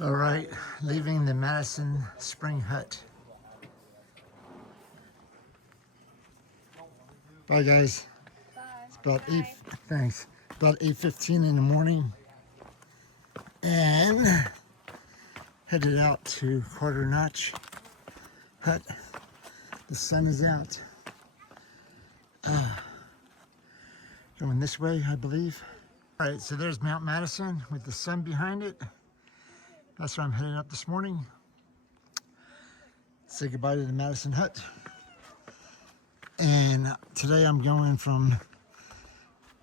All right, leaving the Madison Springs Hut. Bye, guys. Bye. It's about Bye. thanks. About 8:15 in the morning, and headed out to Quarter Notch Hut. The sun is out. Going this way, I believe. All right, so there's Mount Madison with the sun behind it. That's where I'm heading up this morning. Say goodbye to the Madison Hut. And today I'm going from,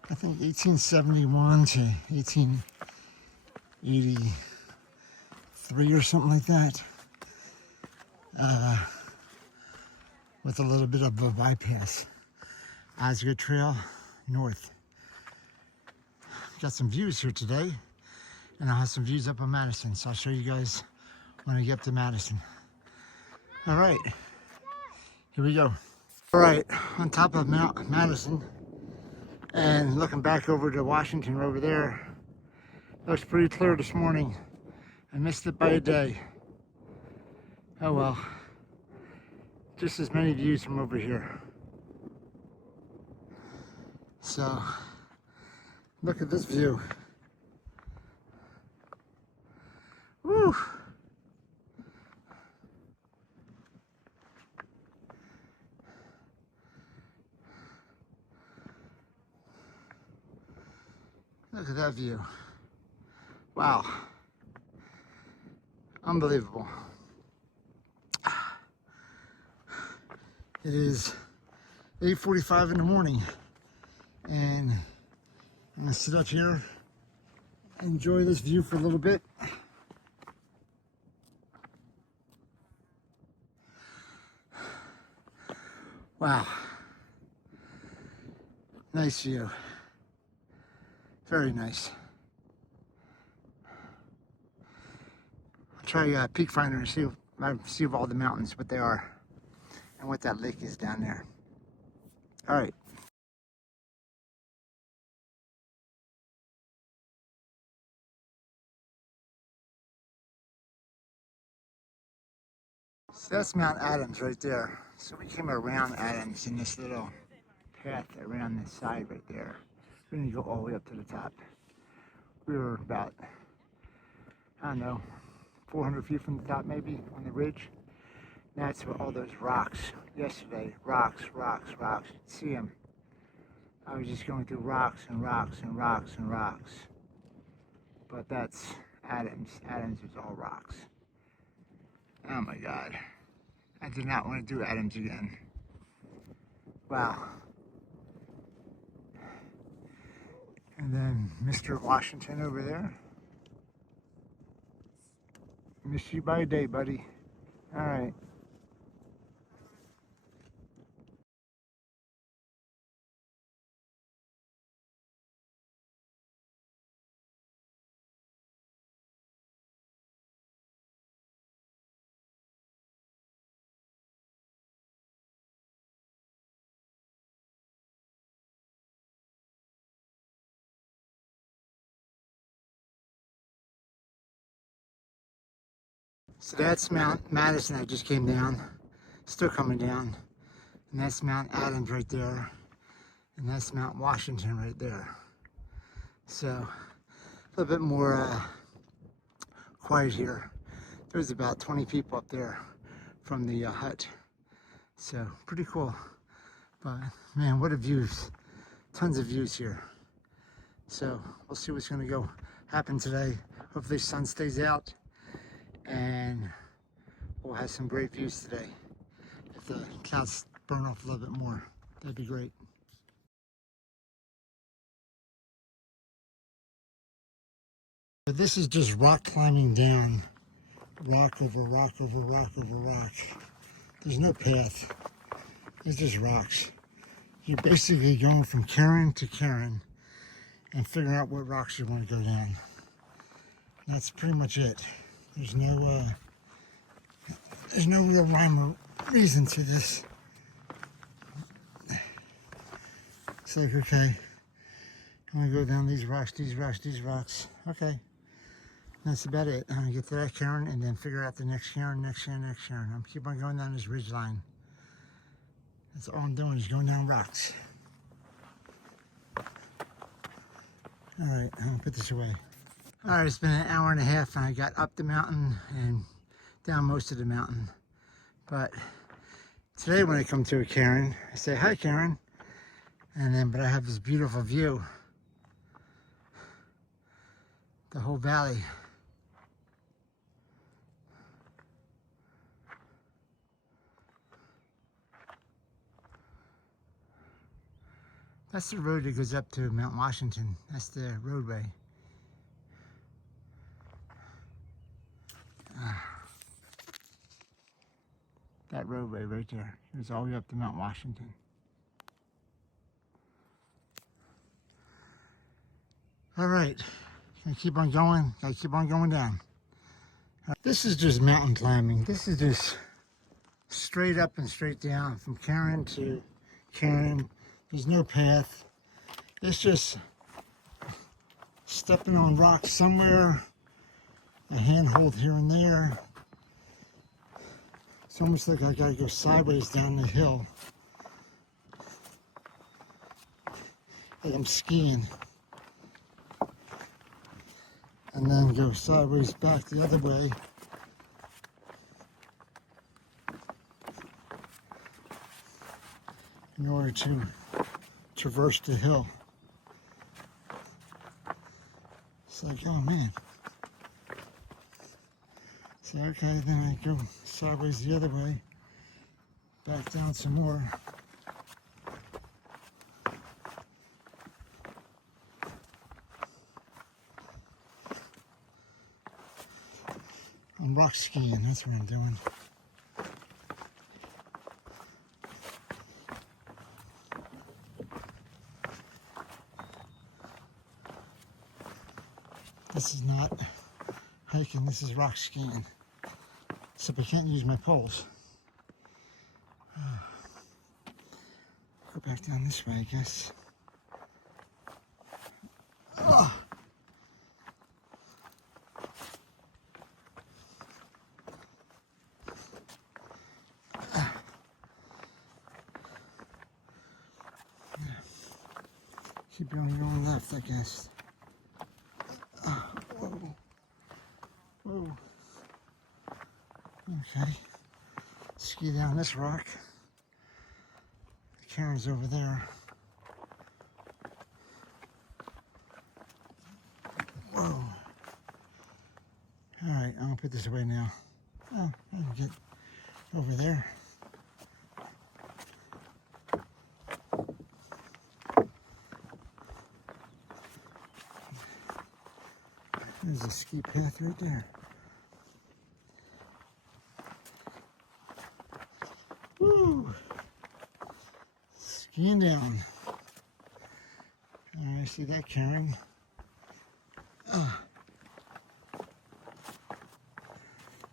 I think, 1871 to 1883 or something like that. With a little bit of a bypass. Athiker Trail north. Got some views here today, and I'll have some views up on Madison, so I'll show you guys when I get up to Madison. All right, here we go. All right, on top of Mount Madison, and looking back over to Washington over there, looks pretty clear this morning. I missed it by a day. Oh well, just as many views from over here. So, look at this view. Woo! Look at that view. Wow. Unbelievable. It is 8:45 in the morning, and I'm gonna sit up here and enjoy this view for a little bit. Wow. Nice view. Very nice. I'll try Peak Finder and see of all the mountains, what they are, and what that lake is down there. All right. So that's Mount Adams right there. So we came around Adams in this little path around this side right there. We didn't go all the way up to the top. We were about, I don't know, 400 feet from the top maybe on the ridge. That's where all those rocks, yesterday, rocks. See them. I was just going through rocks and rocks and rocks and rocks. But that's Adams. Adams is all rocks. Oh my God. I did not want to do Adams again. Wow. And then Mr. Washington over there. Miss you by a day, buddy. All right. So that's Mount Madison I just came down. Still coming down. And that's Mount Adams right there. And that's Mount Washington right there. So a little bit more quiet here. There's about 20 people up there from the hut. So pretty cool. But man, what a views. Tons of views here. So we'll see what's gonna go happen today. Hopefully the sun stays out and we'll have some great views today. If the clouds burn off a little bit more, that'd be great. But this is just rock climbing down. Rock over rock over rock over rock. There's no path. It's just rocks. You're basically going from cairn to cairn and figuring out what rocks you want to go down. That's pretty much it. There's no real rhyme or reason to this. It's like, okay, I'm gonna go down these rocks, these rocks, these rocks. Okay, That's about it. I'm gonna get to that cairn and then figure out the next cairn, next cairn, next cairn. I'm keep on going down this ridge line. That's all I'm doing is going down rocks. All right, I'm gonna put this away. All right, it's been an hour and a half and I got up the mountain and down most of the mountain. But today when I come to a cairn, I say, hi Karen. And then, but I have this beautiful view. The whole valley. That's the road that goes up to Mount Washington. That's the roadway. That roadway right there goes all the way up to Mount Washington. All right, gonna keep on going. Gotta keep on going down. This is just mountain climbing. This is just straight up and straight down from cairn to cairn. There's no path. It's just stepping on rocks somewhere, a handhold here and there. It's almost like I gotta go sideways down the hill. Like I'm skiing. And then go sideways back the other way. In order to traverse the hill. It's like, oh man. So okay, then I go sideways the other way, back down some more. I'm rock skiing, that's what I'm doing. This is not hiking, this is rock skiing. Except I can't use my poles. Go back down this way, I guess. Oh. Keep going left, I guess. Whoa. Whoa. Okay. Ski down this rock. The cairn's over there. Whoa. Alright, I'm gonna put this away now. Oh, I can get over there. There's a ski path right there. Woo! Skiing down. I see that cairn.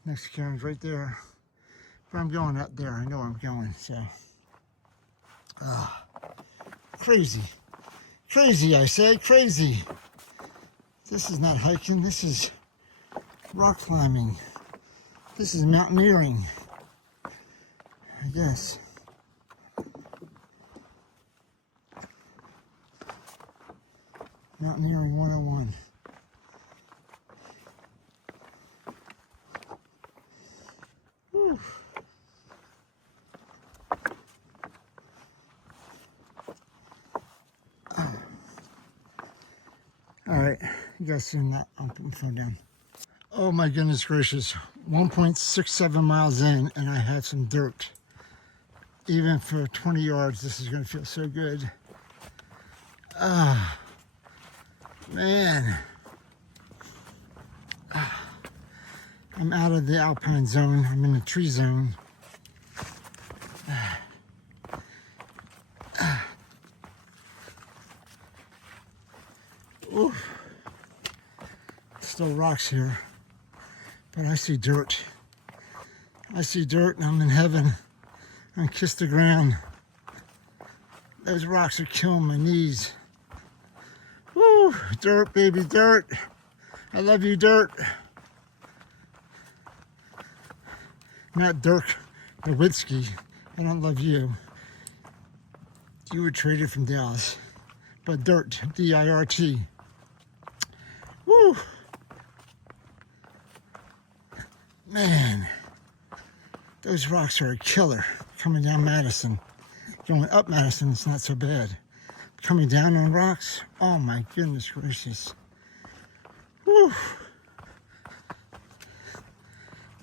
Next cairn's right there. But I'm going up there. I know where I'm going, so. Crazy. Crazy, I say. Crazy. This is not hiking, this is rock climbing. This is mountaineering, I guess. Mountaineering 101. Whew. All right. You guys seen that? I'll put my phone down. Oh my goodness gracious. 1.67 miles in and I have some dirt. Even for 20 yards, this is going to feel so good. Man. I'm out of the alpine zone. I'm in the tree zone. Oof. Still rocks here, but I see dirt. I see dirt and I'm in heaven. I kiss the ground. Those rocks are killing my knees. Woo! Dirt, baby, dirt. I love you, Dirt. Not Dirk Nowitzki. I don't love you. You were traded from Dallas. But Dirt, D-I-R-T. Woo! Man, those rocks are a killer. Coming down Madison. Going up Madison, it's not so bad. Coming down on rocks, oh my goodness gracious. Woo!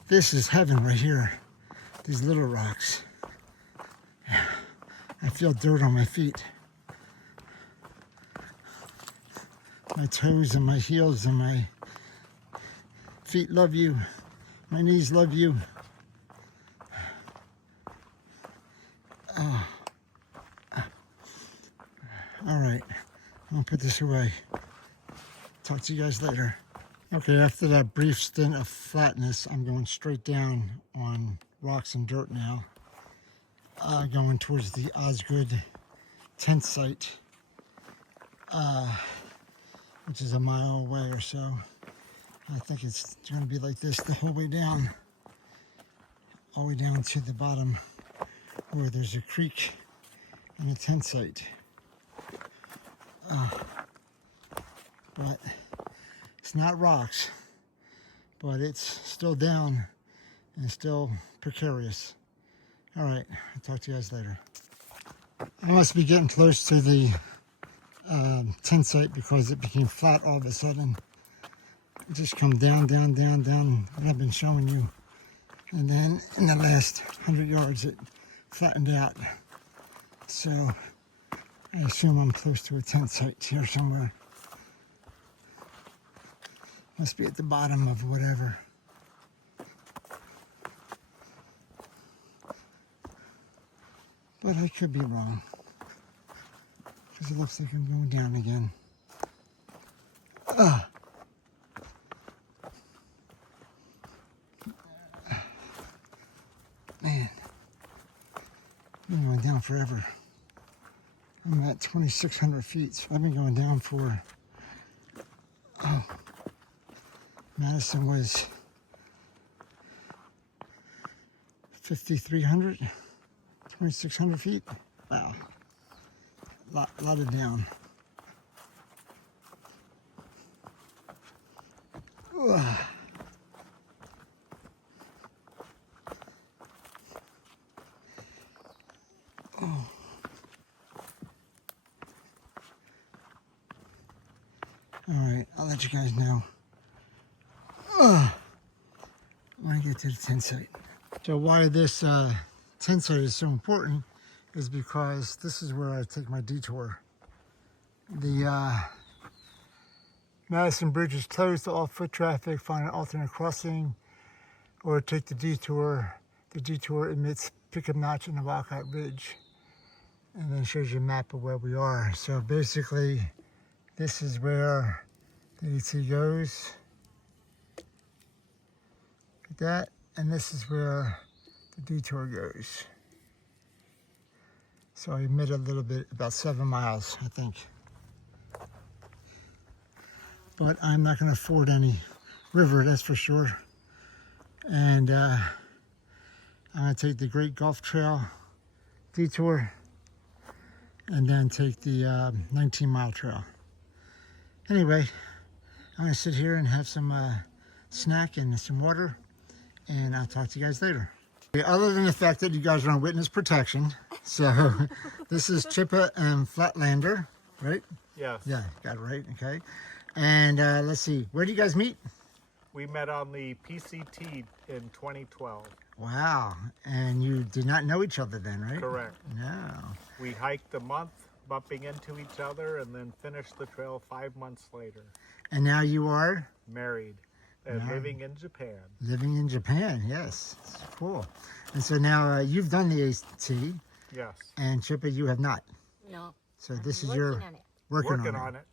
This is heaven right here. These little rocks. I feel dirt on my feet. My toes and my heels and my feet love you. My knees love you. Oh. All right, I'm gonna put this away. Talk to you guys later. Okay, after that brief stint of flatness, I'm going straight down on rocks and dirt now. Going towards the Osgood tent site, which is a mile away or so. I think it's going to be like this the whole way down, all the way down to the bottom where there's a creek and a tent site. But it's not rocks, but it's still down and still precarious. All right, I'll talk to you guys later. I must be getting close to the tent site because it became flat all of a sudden. It just come down, down, down, down, what I've been showing you. And then in the last 100 yards, it flattened out. So I assume I'm close to a tent site here somewhere. Must be at the bottom of whatever. But I could be wrong, because it looks like I'm going down again. Man, I've been going down forever. I'm at 2,600 feet, so I've been going down for, Madison was 5,300, 2,600 feet. Wow, lot of down. Ugh. Oh. All right, I'll let you guys know when I get to the tent site. So why this tent site is so important is because this is where I take my detour. The Madison Bridge is closed to all foot traffic. Find an alternate crossing or take the detour. The detour emits Pickup Notch and the Walcott Ridge, and then shows you a map of where we are. So basically, this is where the AT goes. Like that, and this is where the detour goes. So I emit a little bit, about 7 miles, I think. But I'm not going to ford any river, that's for sure. And I'm going to take the Great Gulf Trail detour and then take the 19-mile trail. Anyway, I'm going to sit here and have some snack and some water, and I'll talk to you guys later. Other than the fact that you guys are on witness protection, so this is Chippa and Flatlander, right? Yes. Yeah, got it right, okay. And let's see, where do you guys meet? We met on the PCT in 2012. Wow, and you did not know each other then, right? Correct. No. We hiked a month, bumping into each other, and then finished the trail 5 months later. And now you are? Married and living in Japan. Living in Japan, yes. It's cool. And so now you've done the AT. Yes. And Chippa, you have not. No. So this is your working on it.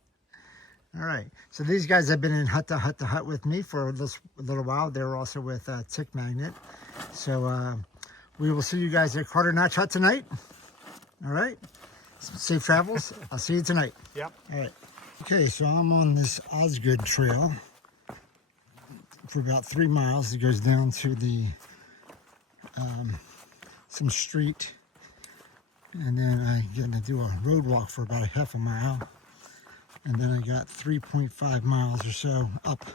All right. So these guys have been in Hut to Hut with me for a little while. They're also with Tick Magnet. So we will see you guys at Carter Notch Hut tonight. All right. Safe travels. I'll see you tonight. Yep. All right. Okay, so I'm on this Osgood Trail. for about 3 miles. It goes down to the some street, and then I get to do a road walk for about a half a mile, and then I got 3.5 miles or so up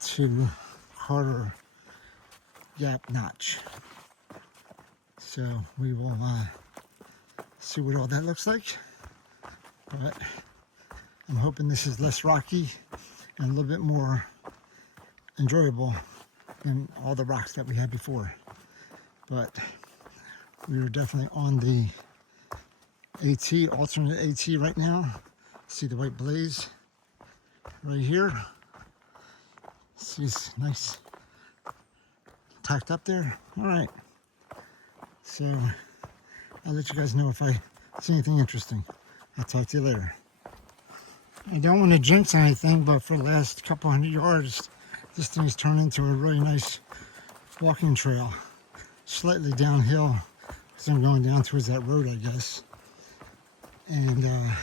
to Carter Gap Notch. So we will see what all that looks like, but I'm hoping this is less rocky and a little bit more enjoyable than all the rocks that we had before. But we are definitely on the AT, alternate AT right now. See the white blaze right here. See, it's nice tacked up there. All right, so I'll let you guys know if I see anything interesting. I'll talk to you later. I don't want to jinx anything, but for the last couple hundred yards, this thing's turned into a really nice walking trail. Slightly downhill, because I'm going down towards that road, I guess. And I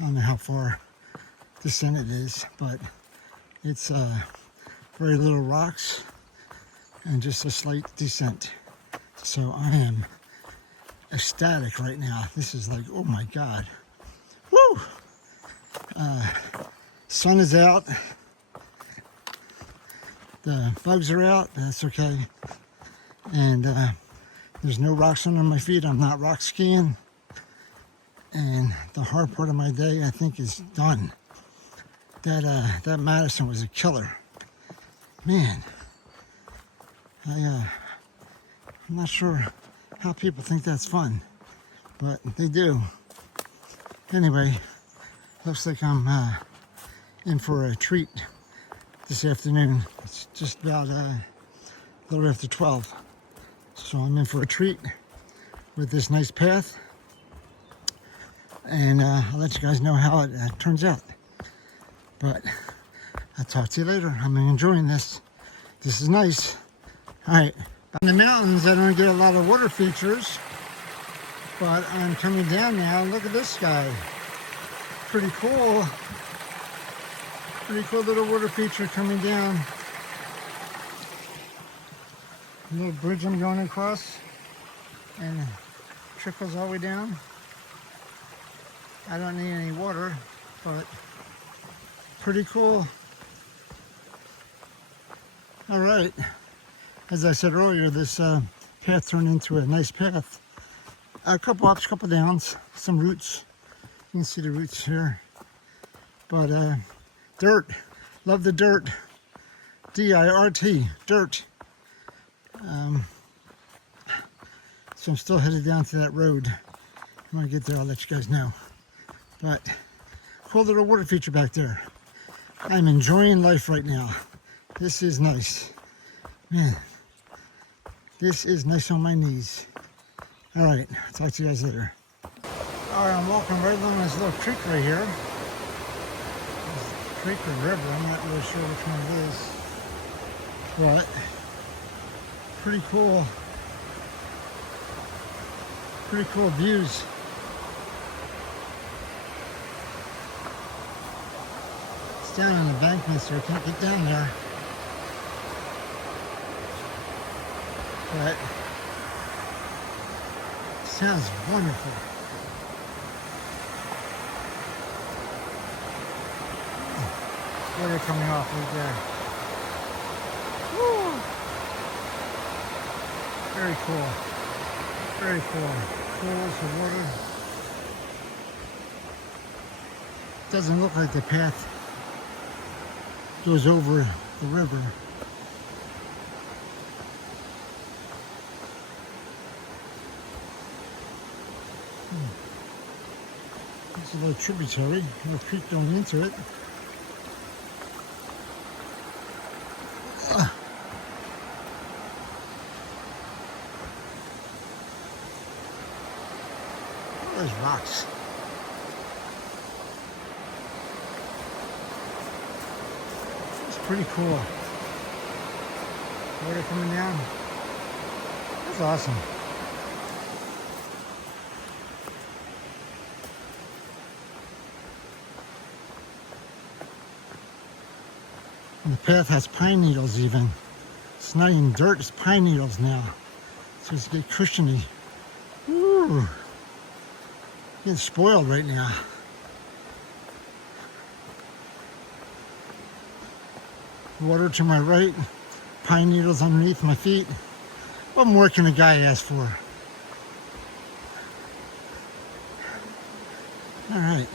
don't know how far descent it is, but it's very little rocks and just a slight descent. So I am ecstatic right now. This is like, oh my God. Woo! Sun is out. The bugs are out. That's okay. And there's no rocks under my feet. I'm not rock skiing. And the hard part of my day, I think, is done. That Madison was a killer. Man, I'm not sure how people think that's fun, but they do. Anyway, looks like I'm in for a treat this afternoon. It's just about a little after 12. So I'm in for a treat with this nice path. And I'll let you guys know how it turns out. But I'll talk to you later. I'm enjoying this. This is nice. All right. In the mountains, I don't get a lot of water features, but I'm coming down now. Look at this guy. Pretty cool. Pretty cool little water feature coming down. A little bridge I'm going across, and it trickles all the way down. I don't need any water, but pretty cool. All right. As I said earlier, this path turned into a nice path. A couple ups, couple downs, some roots. You can see the roots here. But dirt. Love the dirt. D-I-R-T. Dirt. So I'm still headed down to that road. When I get there, I'll let you guys know. But cool little water feature back there. I'm enjoying life right now. This is nice. Man, this is nice on my knees. All right, I'll talk to you guys later. All right, I'm walking right along this little creek right here. This creek or river, I'm not really sure which one it is. But pretty cool views. It's down on the embankment, so I can't get down there. But it sounds wonderful. Water coming off right there. Woo! Very cool. Very cool. Pools of water. Doesn't look like the path goes over the river. It's a little tributary, a little creek going into it. There's rocks. It's pretty cool. Water coming down. That's awesome. And the path has pine needles even. It's not even dirt, it's pine needles now. So it's get cushiony. Ooh. Getting spoiled right now. Water to my right, pine needles underneath my feet. What more can a guy ask for? All right.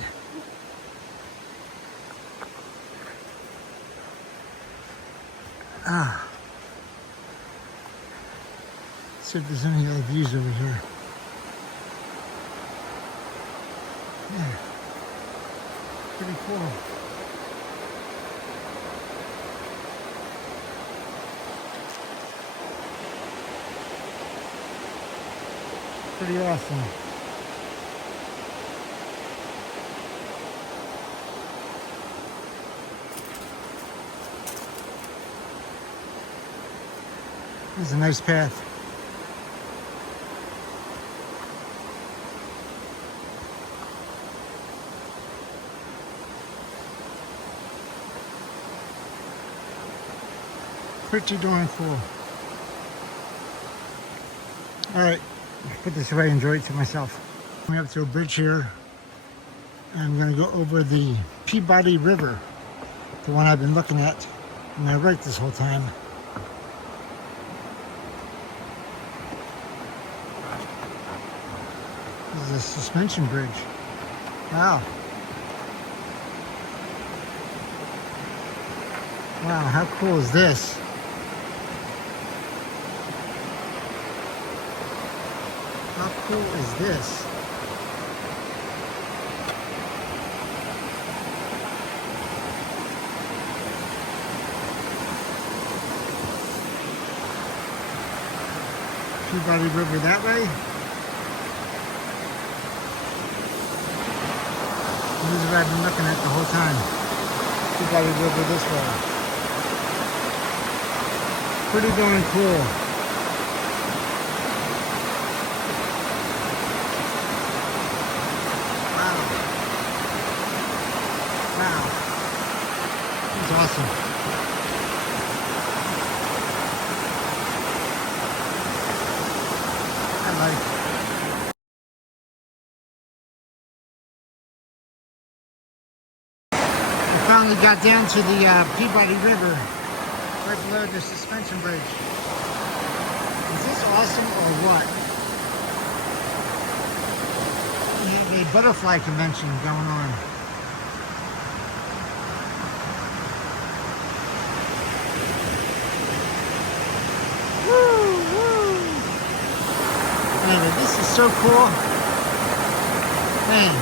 See if there's any other views over here. Yeah. Pretty cool. Pretty awesome. This is a nice path. Pretty darn cool. All right, put this away, enjoy it to myself. Coming up to a bridge here. I'm gonna go over the Peabody River, the one I've been looking at on my right this whole time. This is a suspension bridge. Wow. Wow, how cool is this? How cool is this? Peabody River that way. This is what I've been looking at the whole time. Peabody River this way. Pretty darn cool. Wow. Wow. That's awesome. I like it. Finally got down to the Peabody River, right below the suspension bridge. Is this awesome or what? We have a butterfly convention going on. Woo, woo. Anyway, this is so cool. Man.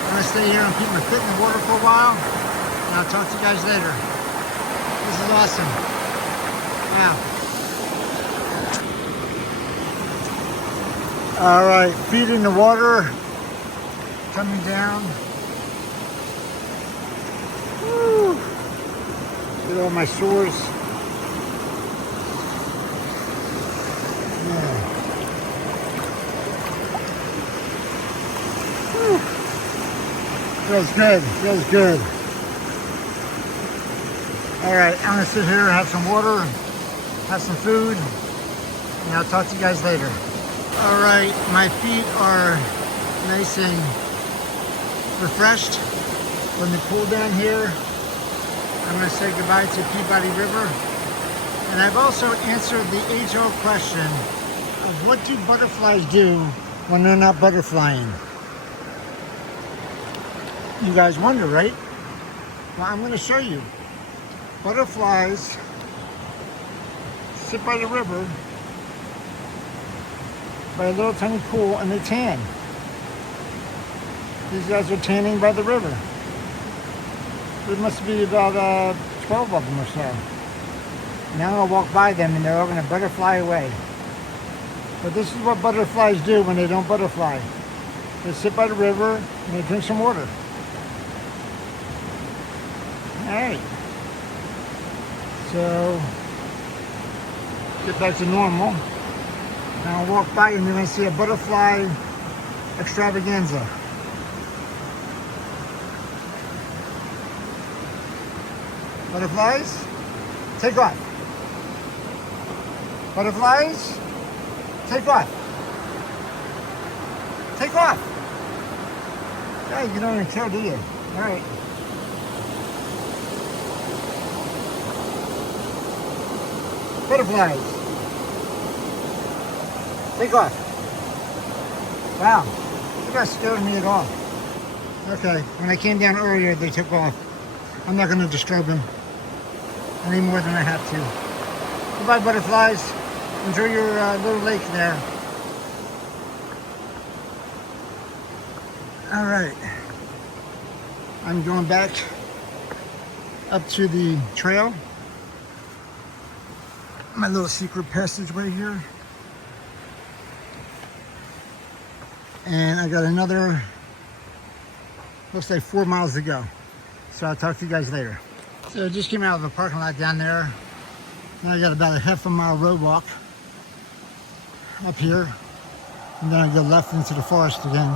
I'm going to stay here and keep my foot in the water for a while, and I'll talk to you guys later. This is awesome. Wow. All right, feet in the water, coming down. Woo. Look at all my sores. Yeah. Woo. Feels good, feels good. All right, I'm gonna sit here, have some water, have some food, and I'll talk to you guys later. All right, my feet are nice and refreshed from the pool down here. I'm gonna say goodbye to Peabody River. And I've also answered the age-old question of what do butterflies do when they're not butterflying? You guys wonder, right? Well, I'm going to show you. Butterflies sit by the river, by a little tiny pool, and they tan. These guys are tanning by the river. There must be about 12 of them or so. Now I'm going to walk by them and they're all going to butterfly away. But this is what butterflies do when they don't butterfly. They sit by the river and they drink some water. Alright, so get back to normal. Now I'll walk by and you're going to see a butterfly extravaganza. Butterflies, take off. Butterflies, take off. Take off. Hey, you don't even care, do you? All right. Butterflies, take off. Wow, you're not scaring me at all. Okay, when I came down earlier, they took off. I'm not going to disturb them any more than I have to. Goodbye, butterflies. Enjoy your little lake there. All right. I'm going back up to the trail. My little secret passageway here. And I got another, looks like 4 miles to go. So I'll talk to you guys later. So I just came out of the parking lot down there. Now I got about a half a mile road walk up here. And then I go left into the forest again.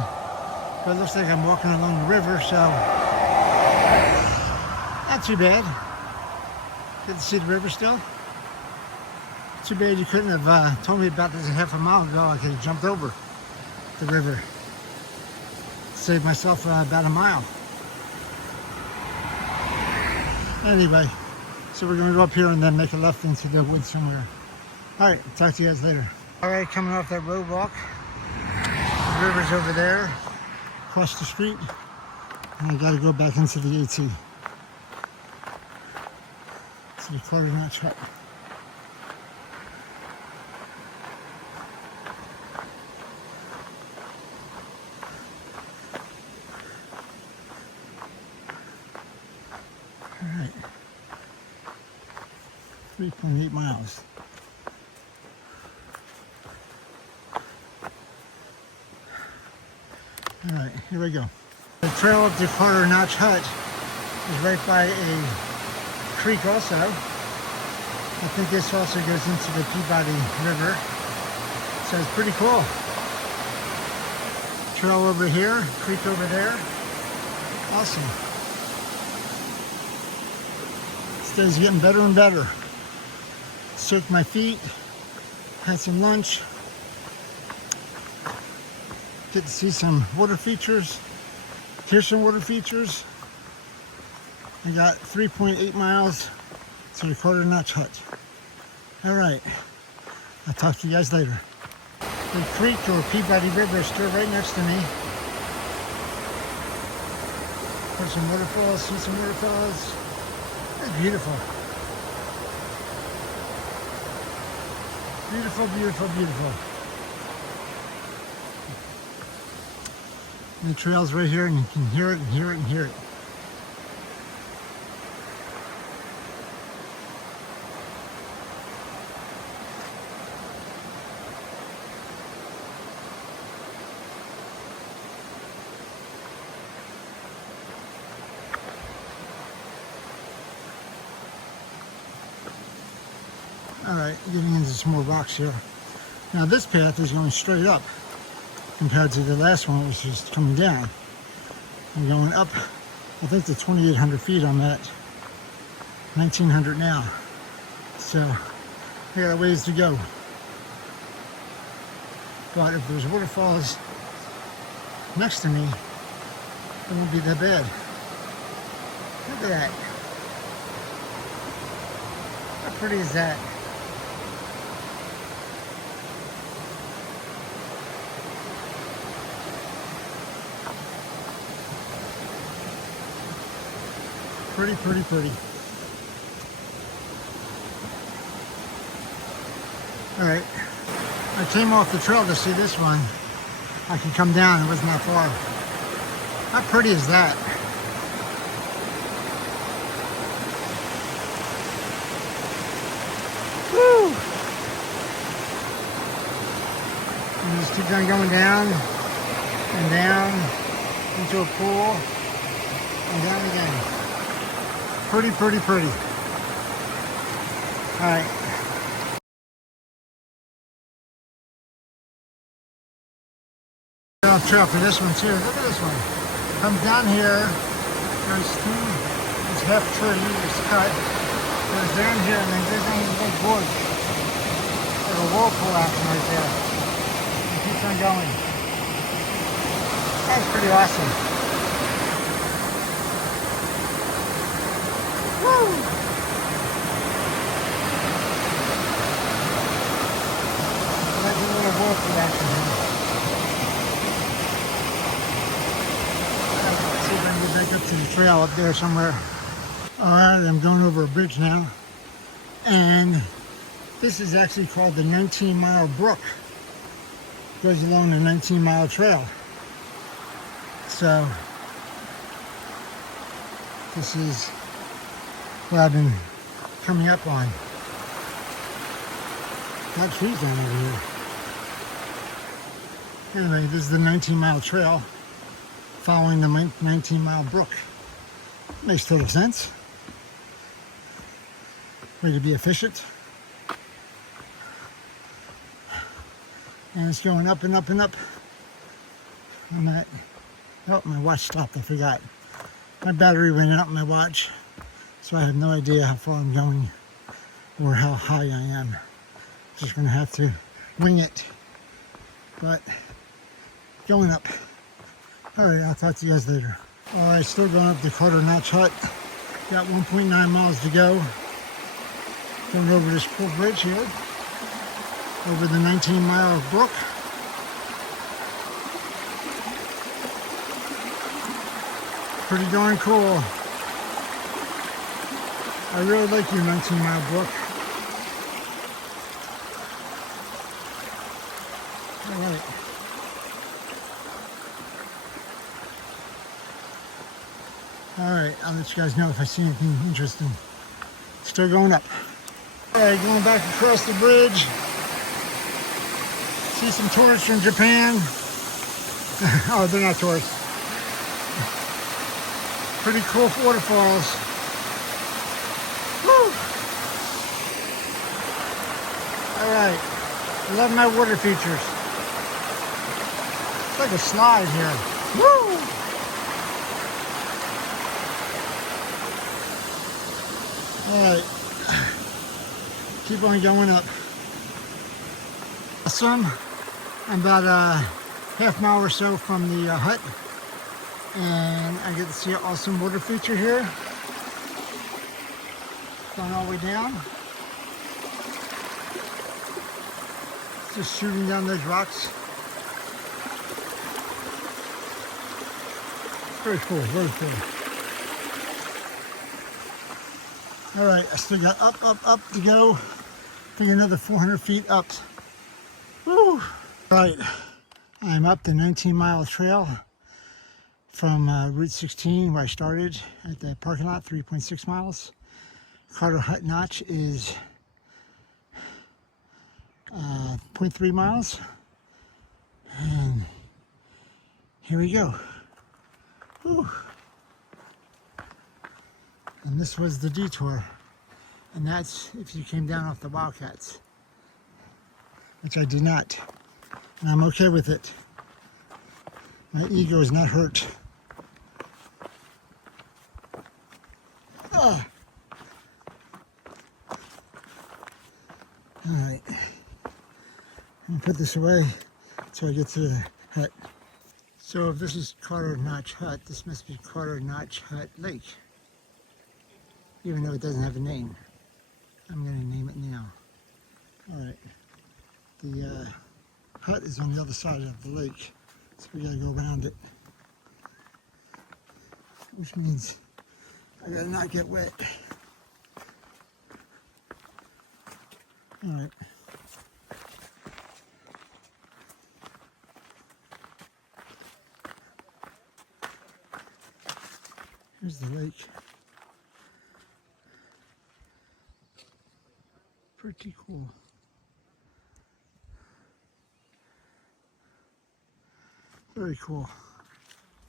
But it looks like I'm walking along the river, so not too bad. Good to see the river still. Too bad you couldn't have told me about this a half a mile ago. I could have jumped over the river. Saved myself about a mile. Anyway, so we're gonna go up here and then make a left into the woods somewhere. All right, talk to you guys later. All right, coming off that road walk. The river's over there, across the street. And I gotta go back into the AT. To the Quarter-Notch Hut. All right, 3.8 miles. All right, here we go. The trail up to Quarter-Notch Hut is right by a creek also. I think this also goes into the Peabody River. So it's pretty cool. Trail over here, creek over there. Awesome. This day's getting better and better. Soaked my feet, had some lunch. Get to see some water features, hear some water features. I got 3.8 miles to the Quarter-Notch Hut. All right, I'll talk to you guys later. The creek or Peabody River is still right next to me. There's some waterfalls, see some waterfalls. It's beautiful. Beautiful, beautiful, beautiful. And the trail's right here and you can hear it and hear it and hear it. All right, getting into some more rocks here. Now this path is going straight up compared to the last one, which is coming down. I'm going up, I think to 2,800 feet. I'm at 1,900 now. So I got a ways to go. But if there's waterfalls next to me, it won't be that bad. Look at that. How pretty is that? Pretty, pretty, pretty. All right, I came off the trail to see this one. I could come down, it wasn't that far. How pretty is that? Woo! And just keep on going down and down into a pool and down again. Pretty, pretty, pretty. All right. Off trail for this one too. Look at this one. Comes down here, goes through, it's half meters cut. Goes down here and then goes down to the big gorge. There's a whirlpool action right there. It keeps on going. That's pretty awesome. Woo! That's a little whirlpool action here. Let's see if I can get back up to the trail up there somewhere. Alright, I'm going over a bridge now. And this is actually called the 19-mile brook. Goes along the 19-mile trail. So, this is what I've been coming up on. Got trees down over here. Anyway, this is the 19-mile trail following the 19-mile brook. Makes total sense. Way to be efficient. And it's going up and up and up. I'm at, oh, my watch stopped, I forgot. My battery went out in my watch, so I have no idea how far I'm going or how high I am. Just gonna have to wing it. But going up. All right, I'll talk to you guys later. All right, still going up the Carter Notch Hut. Got 1.9 miles to go. Going over this cool bridge here. Over the 19-mile brook. Pretty darn cool. I really like your 19-mile brook. All right. Alright, I'll let you guys know if I see anything interesting. Still going up. Alright, going back across the bridge. See some tourists from Japan. Oh, they're not tourists. Pretty cool waterfalls. Woo! Alright, love my water features. It's like a slide here. Woo! Alright, keep on going up. Awesome. I'm about a half mile or so from the hut, and I get to see an awesome water feature here. Going all the way down. Just shooting down those rocks. Very cool, very cool. All right, I still got up to go. I think another 400 feet up. Woo! Right, I'm up the 19-mile trail from Route 16 where I started at the parking lot, 3.6 miles. Carter Hut Notch is 0.3 miles. And here we go. Woo! And this was the detour. And that's if you came down off the Wildcats, which I did not. And I'm okay with it. My ego is not hurt. Ah. All right. I'm gonna put this away until I get to the hut. So if this is Carter Notch Hut, this must be Carter Notch Hut Lake. Even though it doesn't have a name. I'm going to name it now. Alright. The hut is on the other side of the lake, so we got to go around it. Which means I got to not get wet. Alright. Here's the lake. Pretty cool. Very cool.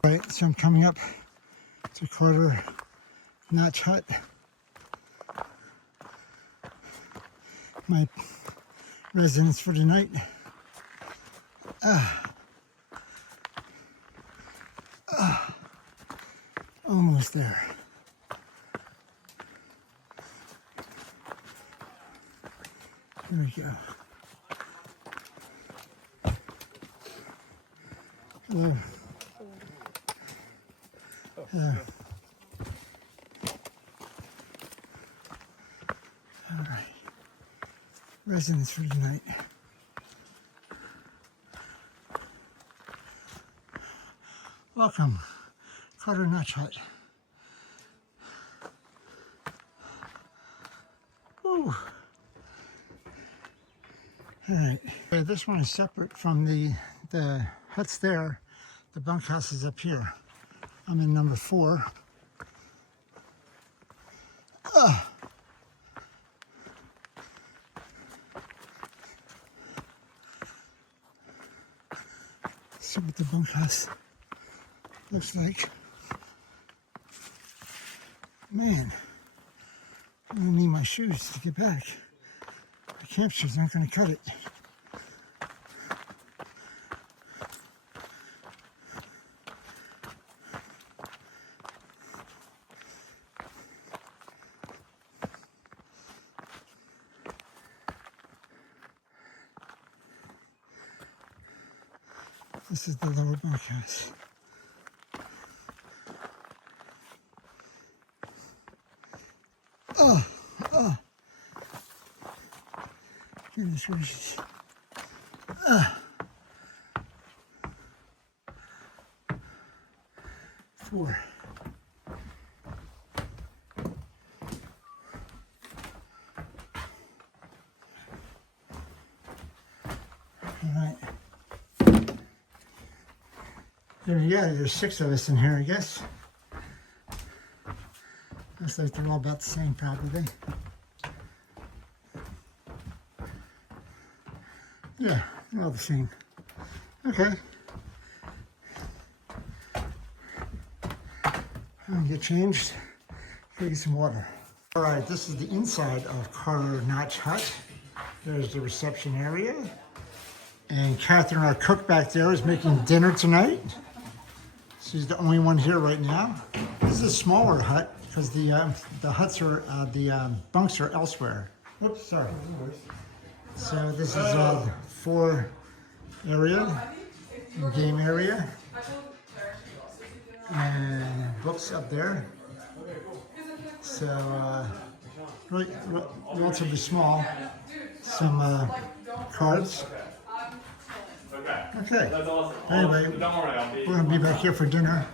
All right, so I'm coming up to Carter Notch Hut. My residence for the night. Almost there. Here we go. Hello. Hello. All right. Residence for tonight. Welcome, Carter Notch Hut. Ooh. All right. Okay, this one is separate from the huts there. The bunkhouse is up here. I'm in number 4. See what the bunkhouse looks like. Man, I'm gonna need my shoes to get back. My camp shoes aren't gonna cut it. This is the lower bunkhouse. Goodness gracious. 4. All right. There you go. There's 6 of us in here, I guess. Looks like they're all about the same, probably. Yeah, they're all the same. Okay. I'm gonna get changed. Get some water. All right, this is the inside of Carter Notch Hut. There's the reception area. And Catherine, our cook back there, is making dinner tonight. She's the only one here right now. This is a smaller hut because the huts are, bunks are elsewhere. Whoops, sorry. So this is a 4 area, game area, and books up there. So relatively small. Some cards. Okay. Anyway, we're gonna be back here for dinner.